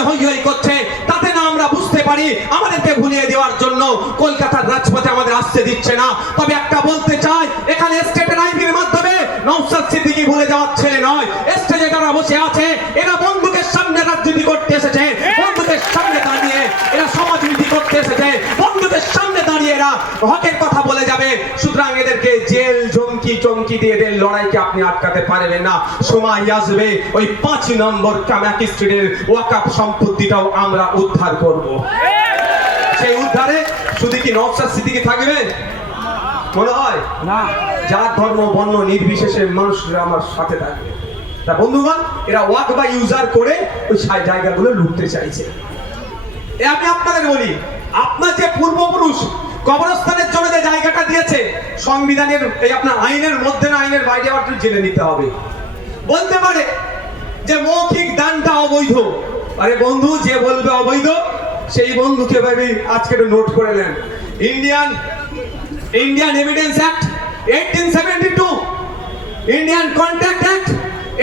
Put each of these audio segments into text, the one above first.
এখানে হই হই করছে, তাতে না আমরা বুঝতে পারি, আমাদেরকে ভুলিয়ে দেওয়ার জন্য কলকাতার রাজপথে আমাদের আসতে দিচ্ছে না। তবে একটা বলতে চাই, এখানে স্টেটের আইনের মাধ্যমে নৌসাদ সিদ্দিকি ভুলে যাওয়ার ছেলে নয়। স্টেজে যারা বসে আছে, এরা বন্ধুকের সামনে রাজনীতি করতে এসেছে বন্ধুকের সামনে দাঁড়িয়ে এরা সমাজনীতি করতে এসেছে। এরা হকের কথা বলে যাবে। সুতরাং এদেরকে জেল জমকি চমকি দিয়ে এদের লড়াইকে আপনি আটকাতে পারবেন না। সময় আসবে। ওই পাঁচ নম্বর কামাকি স্ট্রিটের ওয়াকাপ সম্পত্তিটাও আমরা উদ্ধার করব। সেই উদ্ধারে শুধু কি নকশা স্মৃতিকে থাকবে? মনে হয়? না। যার ধর্ম বর্ণ নির্বিশেষে মানুষরা আমার সাথে থাকবে। তা বন্ধুগণ এরা ওয়াক বা ইউজার করে ওই জায়গাগুলো লুটতে চাইছে। এ আমি আপনাদের বলি কবরস্থানের জন্য যে জায়গাটা দিয়েছে। সংবিধানের এই আপনার আইনের মধ্যে না আইনের বাইরে আবার জেনে নিতে হবে। বলতে পারে যে মৌখিক দানটা অবৈধ। আরে বন্ধু, যে বলবে অবৈধ, সেই বন্ধুকে ভাবি আজকে একটু নোট করে নেন। Indian Indian evidence act eighteen seventy two Indian contract act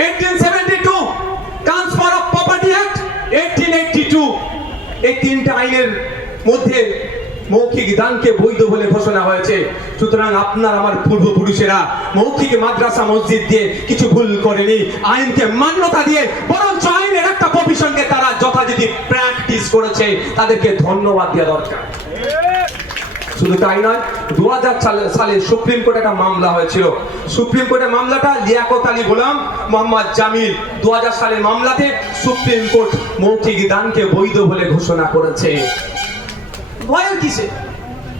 eighteen seventy two transfer of property act eighteen eighty two এই তিনটা আইনের মধ্যে মৌখিক দানকে বৈধ বলে ঘোষণা হয়েছে। সুতরাং আপনার, আমার পূর্বপুরুষেরা মৌখিক মাদ্রাসা মসজিদ দিয়ে কিছু ভুল করেনি, আইনকে মান্যতা দিয়ে, বরঞ্চ আইনের একটা প্রভিশনকে তারা যথাযথ প্র্যাকটিস করেছে, তাদেরকে ধন্যবাদ দেওয়া দরকার। শুধু তাই নয় দু হাজার সালে সুপ্রিম কোর্টে একটা মামলা হয়েছিল। সুপ্রিম কোর্টের মামলাটা লিয়াকত আলী গোলাম মোহাম্মদ জামিল দু সালের মামলাতে সুপ্রিম কোর্ট মৌখিক দানকে বৈধ বলে ঘোষণা করেছে। ভয়ের কিসে?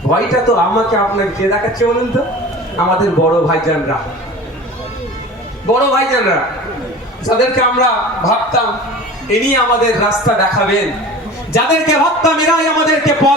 ভয়টা তো আমাকে আপনার কে দেখাচ্ছে বলুন তো? আমাদের বড় ভাইজানরা। বড় ভাইজানরা, যাদেরকে আমরা ভাবতাম ইনি আমাদের রাস্তা দেখাবেন। যাদেরকে ভাবতাম, এরাই আমাদেরকে পথ